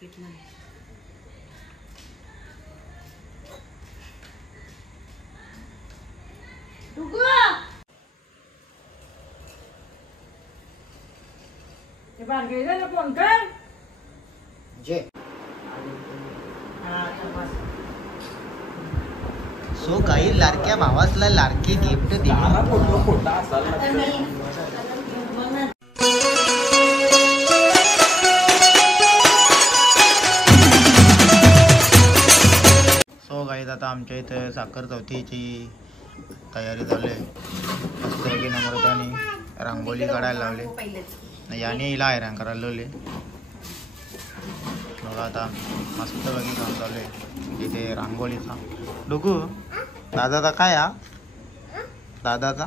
Market मध्ये phone कर जे सो काही लाडक्या भावासला लाडकी गिफ्ट दिली. सो गाईज आता आमच्या इथे साखर चौथीची तयारी झाली आहे. मस्तपैकी नम्रताने रांगोळी काढायला लावली. याने हिला हैराण करायला लावले. बघा आता मस्तपैकी काम चालू आहे इथे रांगोळीचा. डुगू दादाचा काय हा दादाचा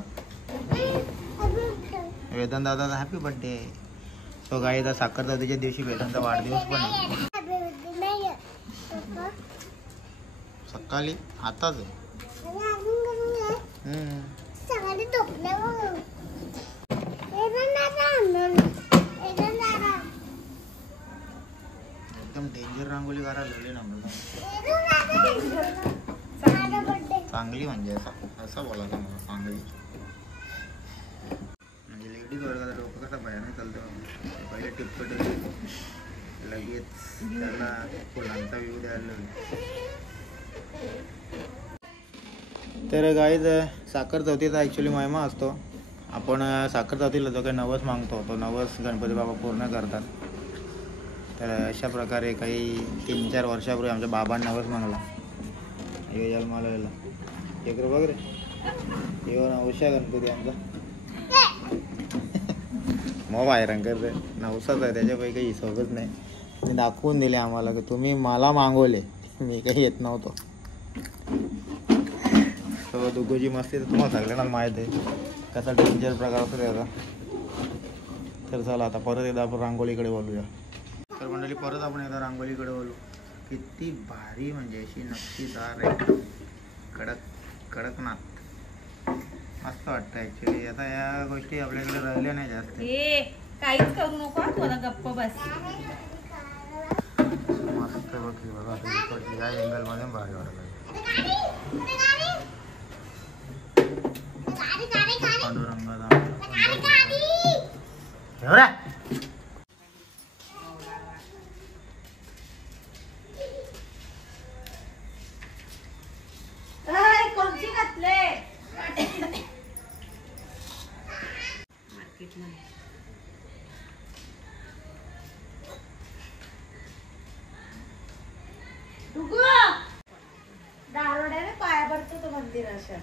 वेदन दादाचा हॅपी बर्थडे. सो गाईज साखर चौथीच्या दिवशी वेदनचा वाढदिवस पण आहे. सकाळी आताच आहे. एकदम डेंजर रांगोळी काढायला लागली ना मला. चांगली म्हणजे असं बोलायचं मला चांगली म्हणजे लेडीज वर्गाचा डोकं कसा भयाने चालतं. पहिले टिपकट लगेच त्याला फुलांचा व्ह्यू द्यायला. तर गाईज साखर चौथीचा ॲक्च्युली महिमा असतो. आपण साखर चौथीला जो काही नवस मागतो तो नवस गणपती बाबा पूर्ण करतात. तर अशा प्रकारे काही 3-4 वर्षापूर्वी आमच्या बाबांनी नवस मागला. हे जन्माला गेला एक बघ रे येऊ नवशा गणपती आमचा मग हैराण करते. नवसाच आहे त्याच्यापैकी काही हिशोबच नाही. आणि दाखवून दिले आम्हाला की तुम्ही मला मागवले मी काही येत नव्हतो. तो दुगोजी मस्ती तर तुम्हाला सगळ्यांना माहीत आहे कसा डेंजर प्रकार असतो त्याचा. तर चला आता परत एकदा आपण रांगोळीकडे बोलूया. तर मंडळी परत आपण एकदा रांगोळीकडे बोलू. किती भारी म्हणजे अशी नक्षीदार आहे कडक कडकनाथ मस्त वाटतं ॲक्च्युली. आता या गोष्टी आपल्याकडे राहिल्या नाही जास्त. काहीच करू नको थोडा गप्प बस. मस्त बघ बघा या एंगलमध्ये भारी वाटत आहे. पांडुरंगाचा कोणती घातले मार्केट मध्ये दारोड्याने पाया पडतो तो मंदिर अशा.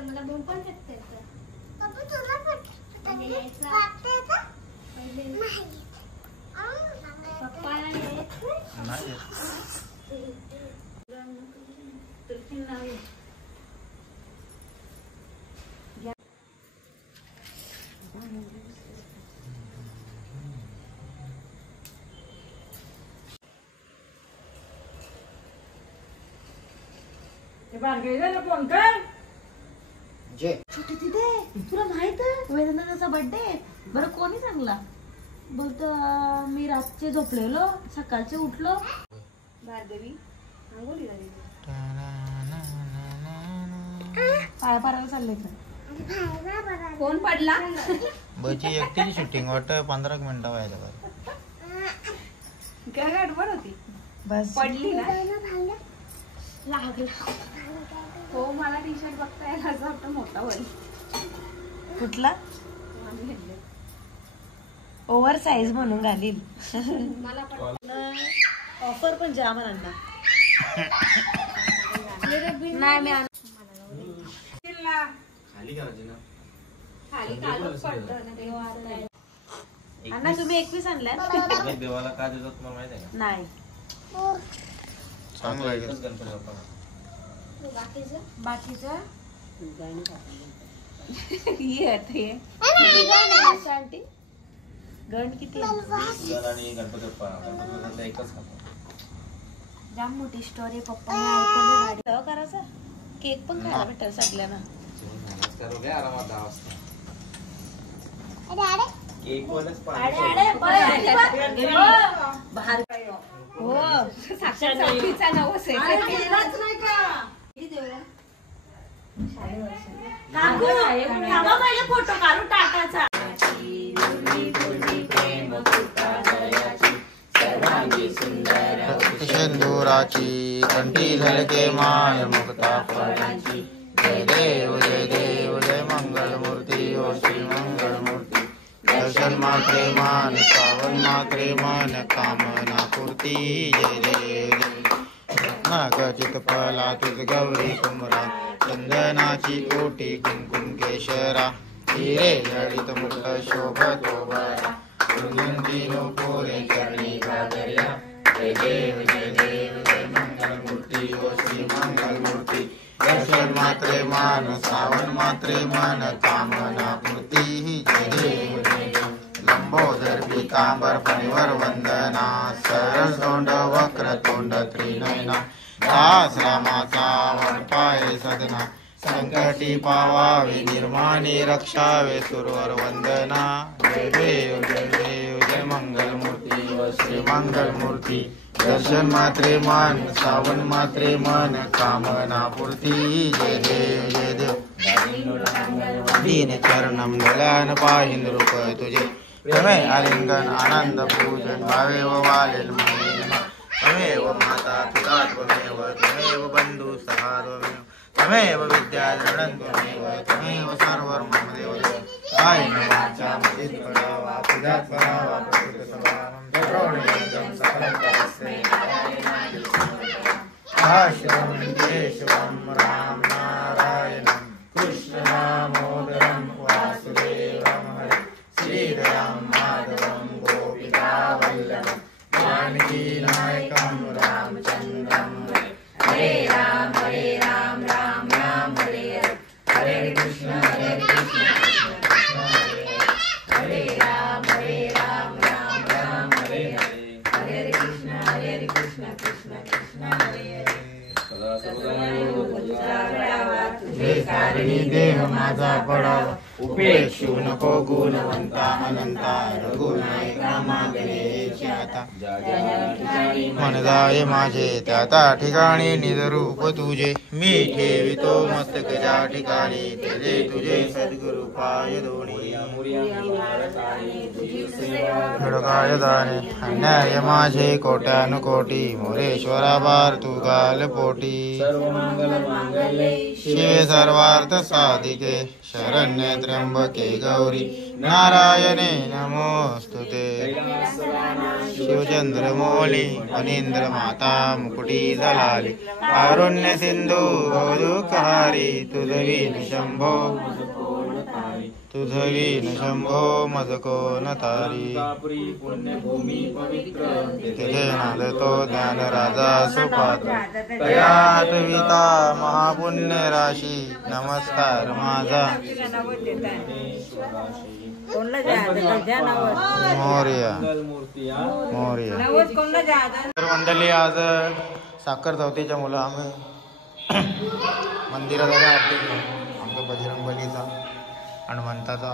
मला बोल पण शकते फोन कर जे छोटी तिथे तुला माहित आहे वेदनाचा बर्थडे. बरं कोणी सांगला बोलत मी रातचे झोपलेलो सकाळचे उठलो. भारदेवी रांगोळी पाया पारायला चालले तर कोण पडला बची एकटीची शूटिंग वाटतं 15 मिनिटं व्हायला काय गडबड होती बस पडली ना लागला. हो मला टी शर्ट बघता यायला असं वाटतं मोठा होईल. कुठला ओव्हर साईज म्हणून घालील. ऑफर पण जाम आणला नाही मी खाली करायची ना खाली कालच पडतं ना देवा. अण्णा तुम्ही 21 आणलाय देवाला काय देतात तुम्हाला माहिती आहे का? नाही चांगला आहे गणपती बाप्पा बाकीचं गण किती आणि गणपती बाप्पा एकच जाम मोठी स्टोरी पप्पाने ऐकवलं गाडी करायचा केक पण खायला भेटेल सगळ्यांना आरामात 10 वाजता केक वरच फोटो काढून टाकायचा सिंदुराची कंठी झलके माय मुक्ता फळांची जय देव जय मंगल मूर्ती ओ श्री मंगल मूर्ती दर्शन मात्रे मान सावन मात्रे मन कामना पूर्ती जय देव नागचित फलातुज गौरी कुमरा चंदनाची ओटी कुंकुम केशरा हिरे जडित मुक्त शोभतो बरा नो पोरे चरणी गादर्या जय देव जय मंगल मूर्ती ओ श्री मंगल मूर्ती दर्शन मात्रे मान सावन मात्रे मन कामना पूर्ती जय देव लंबोदर पीतांबर परिवर वंदना सरळ तोंड वक्र तोंड त्रिनयना दास रामाचा वडपाय सदना संकटी पावावे निर्माणी रक्षावे सुरवर वंदना जय देव जय मंगल मूर्ती व श्री मंगल मूर्ती दर्शन मात्रे मान सावन मात्रे मन कामना पूर्ती जय देव दीन चरणम दलान पाहिन रूप तुझे प्रमेय आलिंगन आनंद पूजन भावे व वालेल त्वमेव माता पिता त्वमेव बंधु सखा त्वमेव विद्या ऋणं त्वमेव सर्वं मम देव कायेन वाचा मदित करावा पूजात करावा प्रकृत समानं द्रोणेयं सकलं तस्मै आश्रमं केशवं राम नारायणं कृष्ण दामोदरं वासुदेवं हरे श्रीधरं माधवं गोपिका वल्लभं जानकी नायकं रामचन्द्रं हरे राम राम राम हरे हरे हरे कृष्ण कृष्ण कृष्ण हरे राम राम राम हरे हरे हरे कृष्ण कृष्ण कृष्ण हरे हरे तुझे कारणी देह माझा पडावा उपेक्षू नको गुणवंता अनंता रघुनायका मागणे आता मन जाये माझे त्या त्या ठिकाणी निजरूप तुझे मी ठेवितो मस्तक ज्या ठिकाणी तेजे तुझे सद्गुरु पाय दोणी खडकाय दाणे अन्याय माझे कोट्यानुकोटी मोरेश्वरा बार तू गाल पोटी शिवे सर्वार्थ साधिके शरण्ये त्र्यंबके गौरी नारायणे नमोस्तुते शिवचंद्र मोली फणींद्र माता मुकुटी जलाली कारुण्य सिंधू भवदुःखहारी तुझवीन शंभो मजको न तारी तिथे नांदतो ज्ञान राजा सुपात्र तयात विता महापुण्य राशी नमस्कार माझा मोरया तर मंडळी आज साखर चौथीच्या मुलं आम्ही मंदिरात आरती आमचा बजरंगबलीचा हनुमंताचा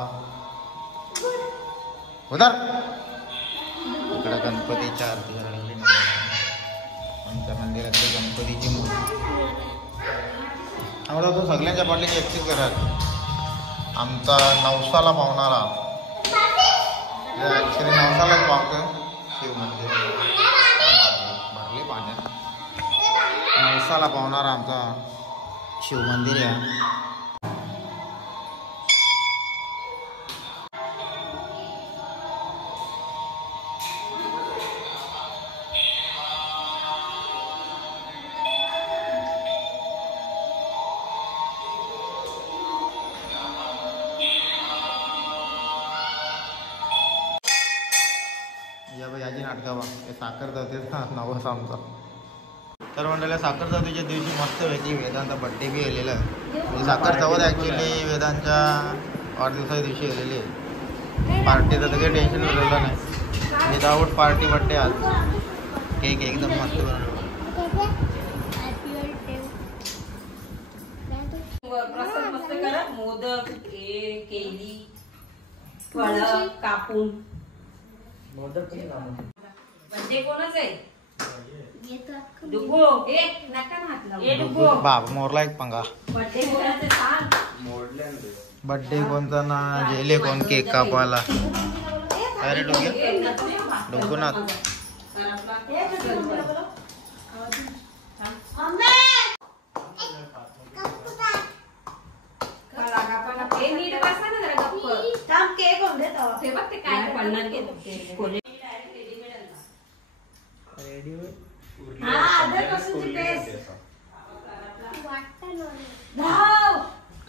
उधर इकडे गणपतीच्या आरती आमच्या मंदिरातली गणपतीची मूर्ती आम्हाला तो सगळ्यांच्या पाठीची एकटीच करत आमचा नवसाला पावणारा ॲक्च्युली नवसालाच पावतो शिव मंदिर भरले पाण्यात नवसाला पावणारा आमचा शिव मंदिर आहे. या याची नाटका बा ते साखर जाते नवस आमचा तर मंडळी साखर चौथीच्या दिवशी मस्तपैकी वेदांचा बड्डे बी आलेला आहे. म्हणजे साखर चौथ ॲक्च्युली वेदांच्या वाढदिवसाच्या दिवशी आलेली आहे. पार्टीचं तर काही टेन्शन उरलेलं नाही. विदाऊट पार्टी बड्डे आज. केक एकदम मस्त बनवलं. प्रसाद मस्त करा. मोदक केली फळ कापून. बड्डे कोणाच आहे? डुगो. ए नका हात लावू. ए डुगो. बाबा मोरला एक पंगा. बड्डे कोणाचं सांग. बड्डे कोणता ना जेले कोण केक कापायला. अरे डुगुनाथ.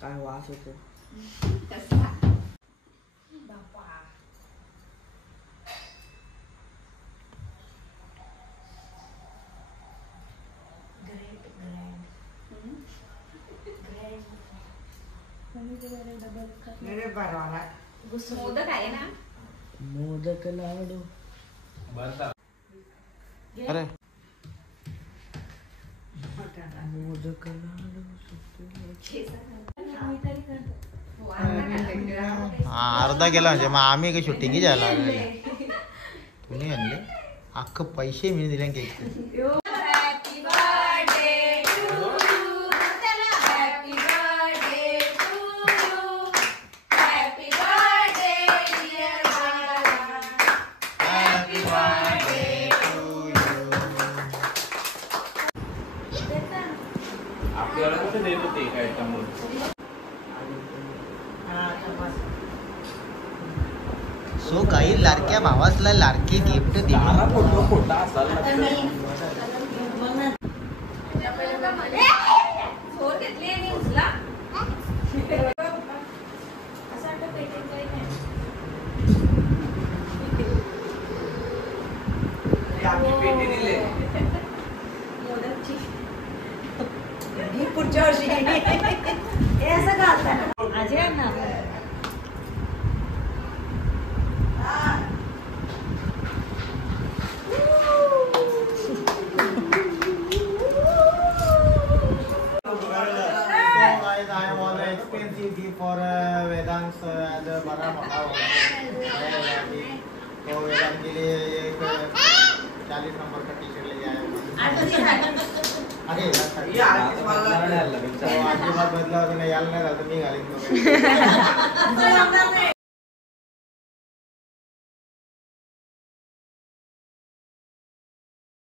काय वास होतो. मोदक आहे ना. मोदक लाडू. अरे मोदक लाडू. अर्धा गेला म्हणजे मग आम्ही काही शूटिंग जायला तुम्ही आणले अख्खं पैसे मी दिले केक. सो काही लाडक्या भावासला लाडकी गिफ्ट दिली. पुढच्या वर्षी हे असं घालतात अजय ना. for Vedant's as a बड़ा मोटा हो तो वेदांत के लिए एक 40 नंबर का टी शर्ट ले आया. अरे यार आजीबात बदला नाही यायला नाही राहत मी घालीन.